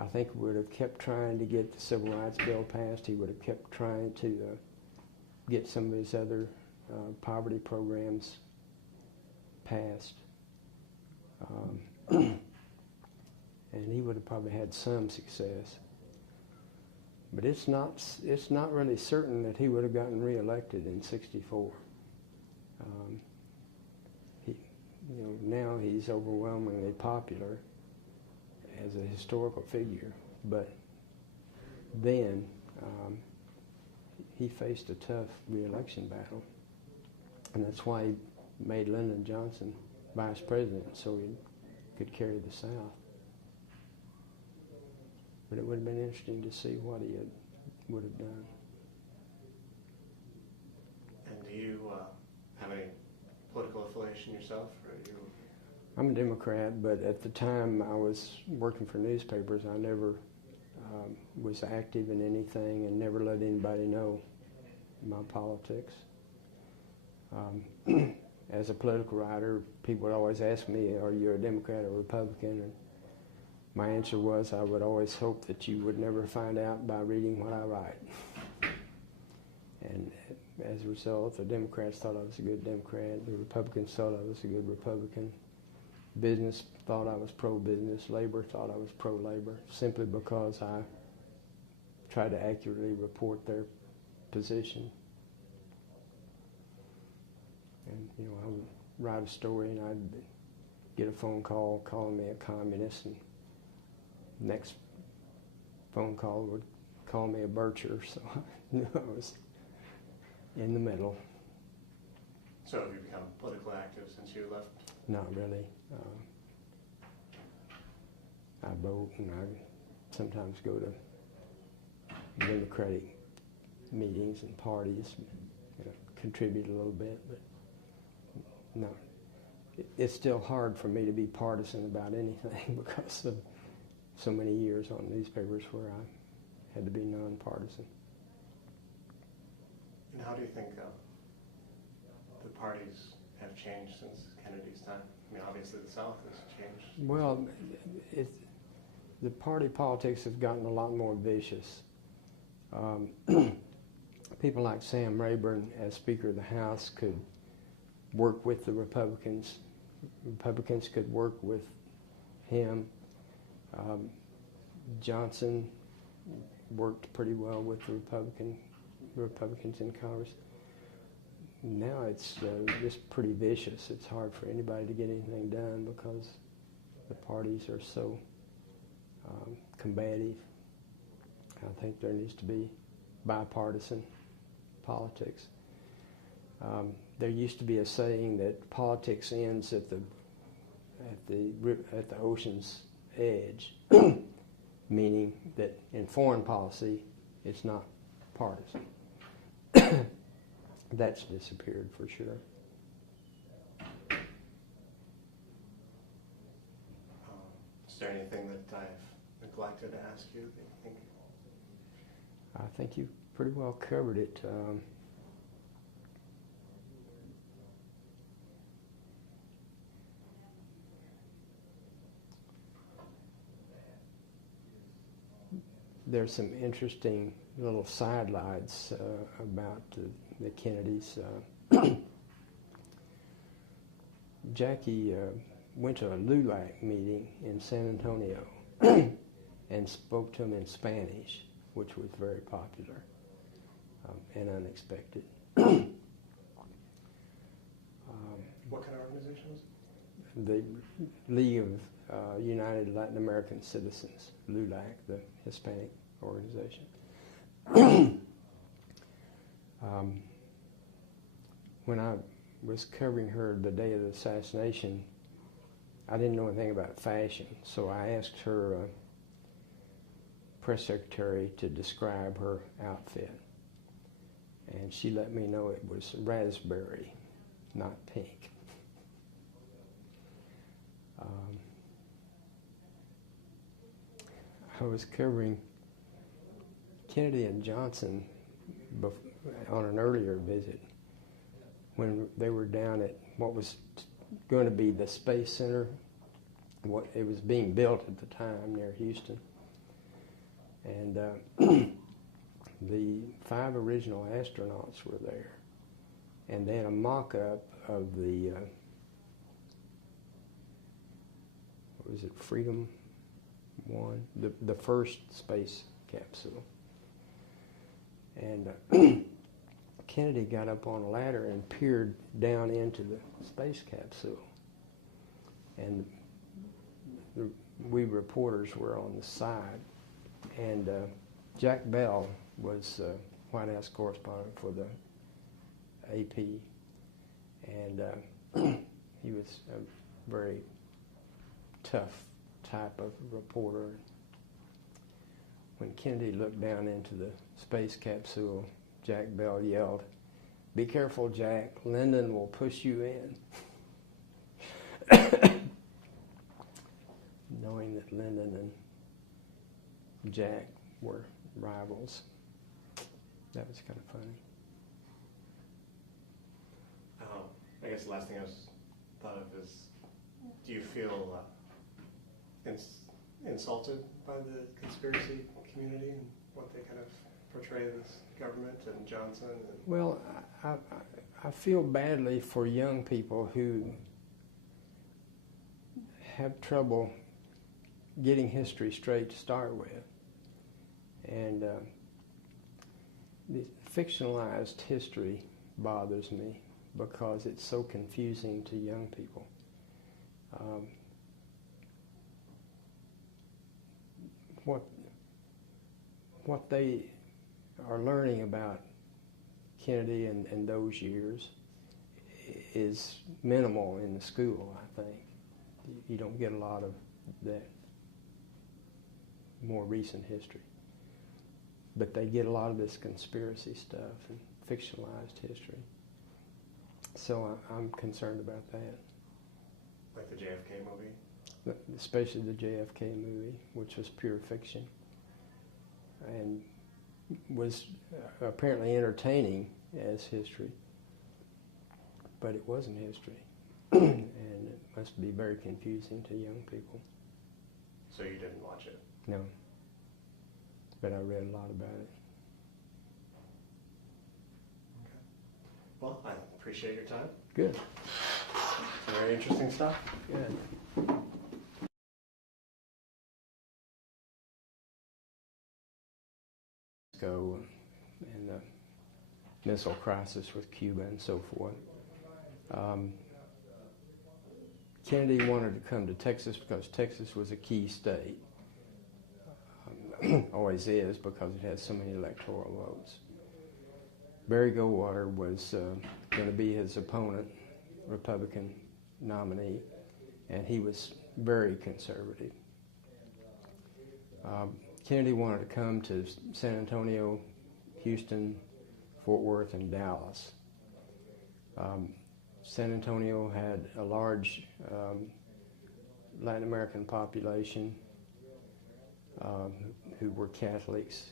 I think he would have kept trying to get the Civil Rights Bill passed. He would have kept trying to get some of his other poverty programs passed. And he would have probably had some success. But it's not really certain that he would have gotten reelected in '64. Now he's overwhelmingly popular as a historical figure, but then he faced a tough re-election battle, and that's why he made Lyndon Johnson vice president so he could carry the South. But it would have been interesting to see what he would have done. And do you have any political affiliation yourself, or are you? I'm a Democrat, but at the time I was working for newspapers, I never was active in anything and never let anybody know my politics. As a political writer, people would always ask me, are you a Democrat or Republican? And my answer was, I would always hope that you would never find out by reading what I write. And as a result, the Democrats thought I was a good Democrat, the Republicans thought I was a good Republican. Business thought I was pro-business. Labor thought I was pro-labor, simply because I tried to accurately report their position. And, you know, I would write a story and I'd get a phone call calling me a communist, and next phone call would call me a bircher, so I knew I was in the middle. So have you become politically active since you left? Not really. I vote, and I sometimes go to Democratic meetings and parties, you know, contribute a little bit, but no. It's still hard for me to be partisan about anything because of so many years on newspapers where I had to be nonpartisan. And how do you think the parties have changed since Kennedy's time? I mean, obviously the South has changed. Well, the party politics have gotten a lot more vicious. People like Sam Rayburn, as Speaker of the House, could work with the Republicans. Republicans could work with him. Johnson worked pretty well with the Republicans in Congress. Now it's just pretty vicious. It's hard for anybody to get anything done because the parties are so combative. I think there needs to be bipartisan politics. There used to be a saying that politics ends at the ocean's edge, meaning that in foreign policy it's not partisan. That's disappeared for sure. Is there anything that I've neglected to ask you that you think? I think you pretty well covered it. There's some interesting little sidelights about the Kennedys. Jackie went to a LULAC meeting in San Antonio and spoke to him in Spanish, which was very popular and unexpected. What kind of organization was it? The League of United Latin American Citizens, LULAC, the Hispanic organization. When I was covering her the day of the assassination, I didn't know anything about fashion, so I asked her press secretary to describe her outfit. And she let me know it was raspberry, not pink. I was covering Kennedy and Johnson on an earlier visit when they were down at what was going to be the Space Center. It was being built at the time near Houston. And the 5 original astronauts were there. And they had a mock-up of the, what was it, Freedom 1, the first space capsule. And Kennedy got up on a ladder and peered down into the space capsule. And we reporters were on the side. And Jack Bell was White House correspondent for the AP. And he was a very tough type of reporter. When Kennedy looked down into the space capsule, Jack Bell yelled, "Be careful, Jack, Lyndon will push you in." Knowing that Lyndon and Jack were rivals, that was kind of funny. I guess the last thing I thought of is, do you feel insulted by the conspiracy community and what they kind of portray this government and Johnson? Well, I feel badly for young people who have trouble getting history straight to start with. And the fictionalized history bothers me because it's so confusing to young people. What they are learning about Kennedy and those years is minimal in the school, I think. You don't get a lot of that more recent history. But they get a lot of this conspiracy stuff and fictionalized history. So I'm concerned about that. Like the JFK movie? Especially the JFK movie, which was pure fiction and was apparently entertaining as history, but it wasn't history. And it must be very confusing to young people. So you didn't watch it? No. But I read a lot about it. Okay. Well, I appreciate your time. Good. Very interesting stuff. Good. Go and the missile crisis with Cuba and so forth. Kennedy wanted to come to Texas because Texas was a key state. Always is, because it has so many electoral votes. Barry Goldwater was going to be his opponent, Republican nominee, and he was very conservative. Kennedy wanted to come to San Antonio, Houston, Fort Worth, and Dallas. San Antonio had a large Latin American population who were Catholics.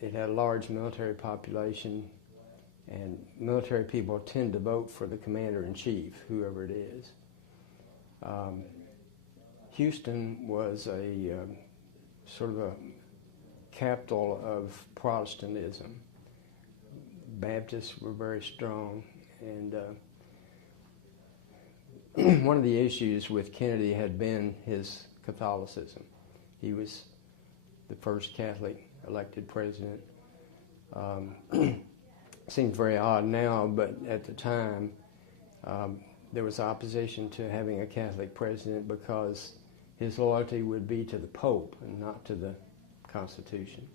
It had a large military population, and military people tend to vote for the commander-in-chief, whoever it is. Houston was a sort of a capital of Protestantism. Baptists were very strong, and one of the issues with Kennedy had been his Catholicism. He was the first Catholic elected president. Seems very odd now, but at the time there was opposition to having a Catholic president because his loyalty would be to the Pope and not to the Constitution.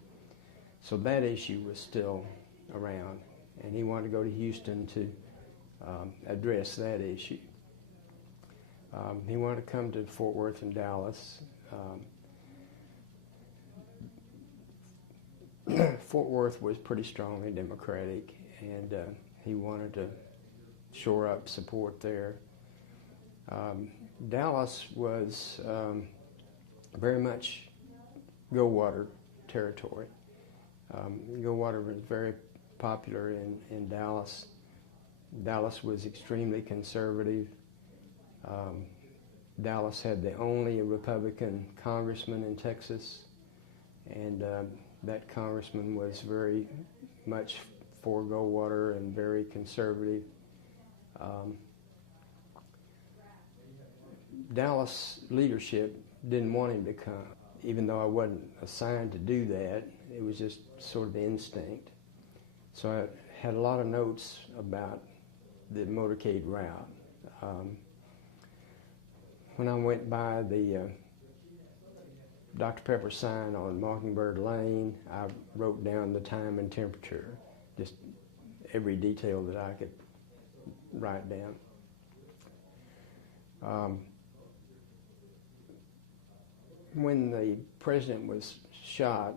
So that issue was still around, and he wanted to go to Houston to address that issue. He wanted to come to Fort Worth and Dallas. Fort Worth was pretty strongly Democratic, and he wanted to shore up support there. Dallas was very much Goldwater territory. Goldwater was very popular in Dallas. Dallas was extremely conservative. Dallas had the only Republican congressman in Texas, and that congressman was very much for Goldwater and very conservative. Dallas leadership didn't want him to come, even though I wasn't assigned to do that. It was just sort of instinct. So I had a lot of notes about the motorcade route. When I went by the Dr. Pepper sign on Mockingbird Lane, I wrote down the time and temperature, just every detail that I could write down. When the president was shot,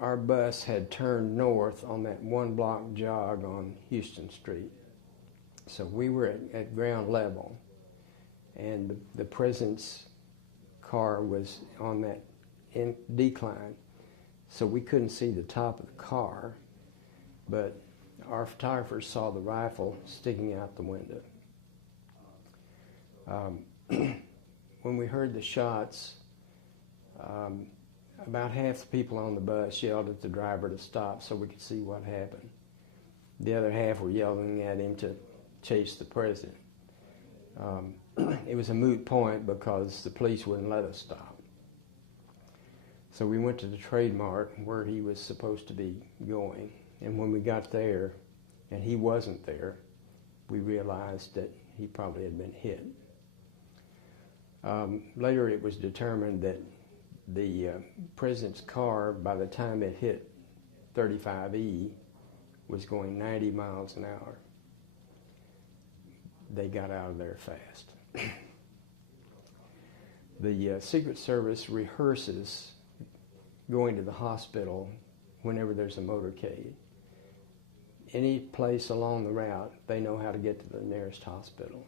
our bus had turned north on that one-block jog on Houston Street. So we were at ground level, and the president's car was on that decline, so we couldn't see the top of the car, but our photographers saw the rifle sticking out the window. When we heard the shots, about half the people on the bus yelled at the driver to stop so we could see what happened. The other half were yelling at him to chase the president. It was a moot point because the police wouldn't let us stop. So we went to the Trade Mart where he was supposed to be going. And when we got there and he wasn't there, we realized that he probably had been hit. Later it was determined that the president's car, by the time it hit 35E, was going 90 miles an hour. They got out of there fast. The Secret Service rehearses going to the hospital whenever there's a motorcade. Any place along the route, they know how to get to the nearest hospital.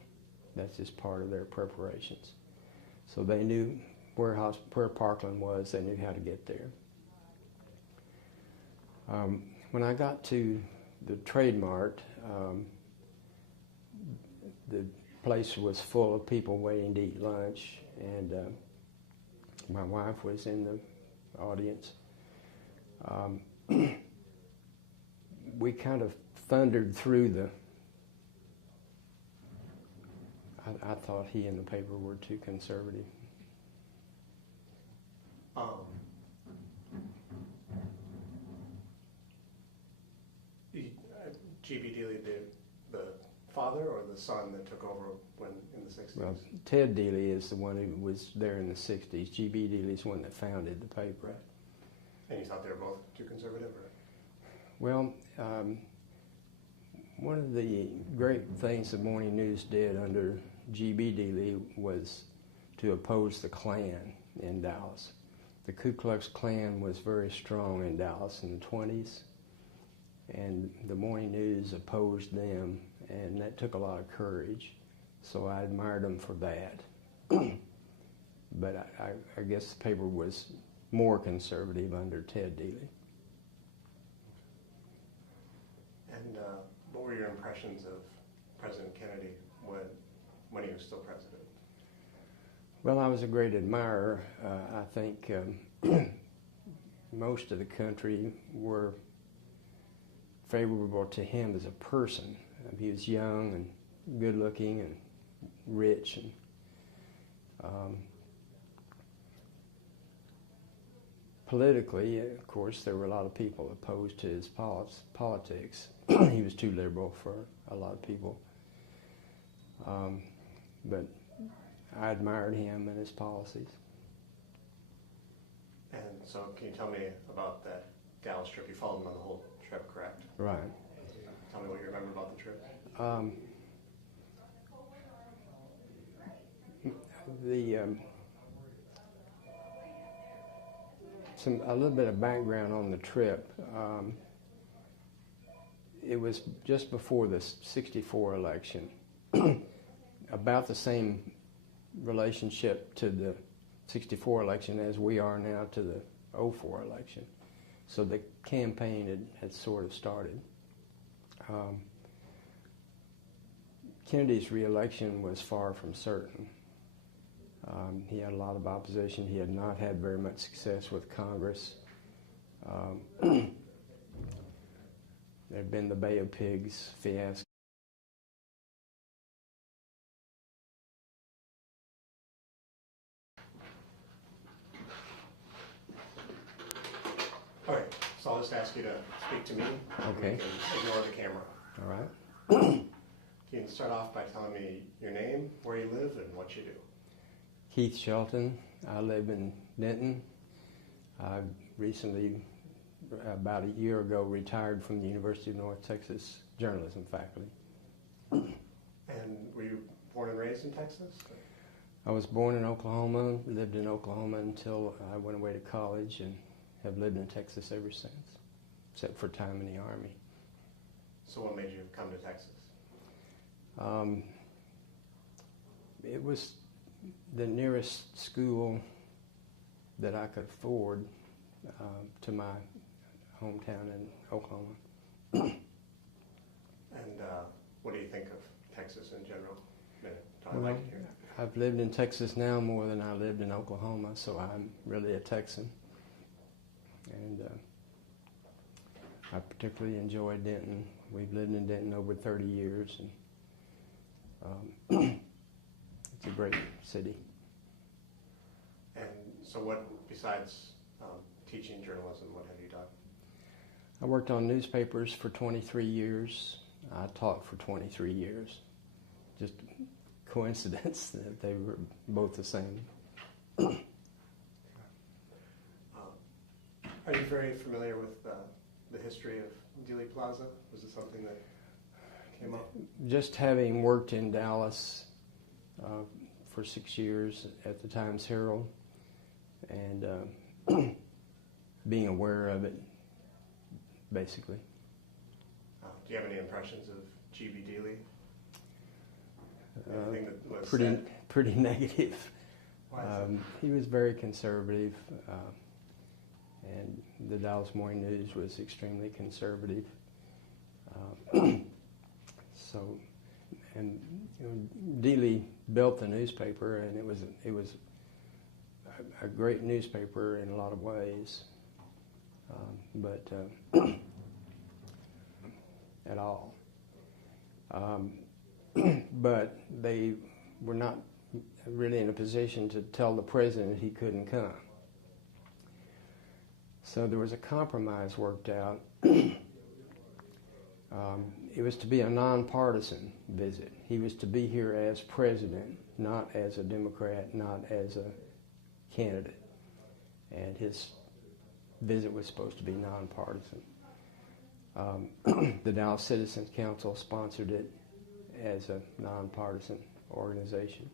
That's just part of their preparations. So they knew where Parkland was, they knew how to get there. When I got to the Trade Mart, the place was full of people waiting to eat lunch, and my wife was in the audience. We kind of thundered through the... I thought he and the paper were too conservative. G.B. Dealey, the father or the son that took over when in the 60s? Well, Ted Dealey is the one who was there in the 60s. G.B. Dealey's the one that founded the paper. Right. And you thought they were both too conservative? Or? Well, one of the great things the Morning News did under G.B. Dealey was to oppose the Klan in Dallas. The Ku Klux Klan was very strong in Dallas in the 20s, and the Morning News opposed them, and that took a lot of courage. So I admired them for that. But I guess the paper was more conservative under Ted Dealey. And what were your impressions of President Kennedy when he was still president? Well, I was a great admirer. I think most of the country were favorable to him as a person. He was young and good-looking and rich, and politically, of course, there were a lot of people opposed to his politics. He was too liberal for a lot of people. But I admired him and his policies. And so can you tell me about that Dallas trip? You followed him on the whole trip, correct? Right. Tell me what you remember about the trip. A little bit of background on the trip. It was just before the '64 election, about the same relationship to the '64 election as we are now to the '04 election. So the campaign had sort of started. Kennedy's re-election was far from certain. He had a lot of opposition. He had not had very much success with Congress. There had been the Bay of Pigs fiasco. All right, so I'll just ask you to speak to me. Okay. You can ignore the camera. All right. You can start off by telling me your name, where you live, and what you do. Keith Shelton. I live in Denton. I recently, about a year ago, retired from the University of North Texas journalism faculty. And were you born and raised in Texas? I was born in Oklahoma, lived in Oklahoma until I went away to college, and have lived in Texas ever since, except for time in the Army. So what made you come to Texas? It was the nearest school that I could afford to my hometown in Oklahoma. And what do you think of Texas in general? Well, like it here. I've lived in Texas now more than I lived in Oklahoma, so I'm really a Texan. And I particularly enjoy Denton. We've lived in Denton over 30 years, and It's a great city. And so what, besides teaching journalism, what have you done? I worked on newspapers for 23 years. I taught for 23 years. Just coincidence that they were both the same. Are you very familiar with the history of Dealey Plaza? Was it something that came up? Just having worked in Dallas for 6 years at the Times-Herald and being aware of it, basically. Do you have any impressions of G.B. Dealey? Anything that was pretty negative. Why is that? He was very conservative, and the Dallas Morning News was extremely conservative. Dealey built the newspaper, and it was a great newspaper in a lot of ways, but at all. But they were not really in a position to tell the president he couldn't come. So there was a compromise worked out. It was to be a nonpartisan visit. He was to be here as president, not as a Democrat, not as a candidate. And his visit was supposed to be nonpartisan. The Dallas Citizens Council sponsored it as a nonpartisan organization.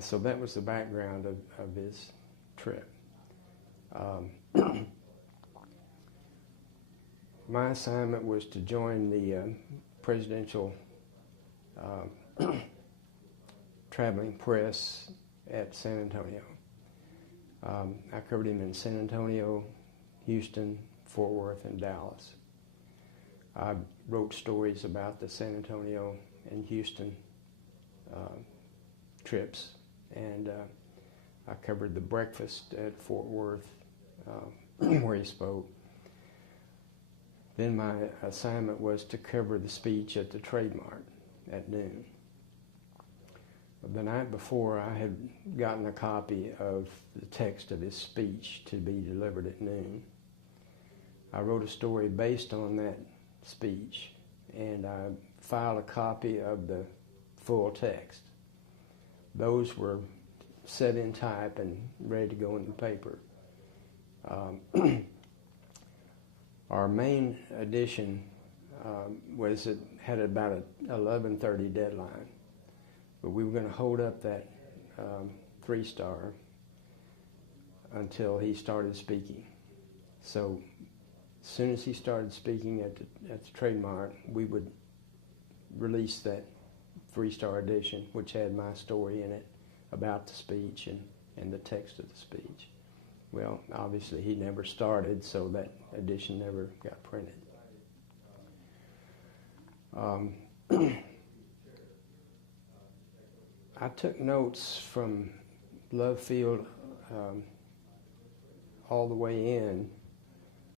So that was the background of his trip. My assignment was to join the presidential traveling press at San Antonio. I covered him in San Antonio, Houston, Fort Worth, and Dallas. I wrote stories about the San Antonio and Houston trips, and I covered the breakfast at Fort Worth where he spoke. Then my assignment was to cover the speech at the Trade Mart at noon. The night before, I had gotten a copy of the text of his speech to be delivered at noon. I wrote a story based on that speech, and I filed a copy of the full text. Those were set in type and ready to go in the paper. Our main edition had about an 11:30 deadline, but we were going to hold up that 3-star until he started speaking. So as soon as he started speaking at the Trade Mart, we would release that 3-star edition, which had my story in it about the speech and the text of the speech. Well, obviously he never started, so that edition never got printed. I took notes from Love Field all the way in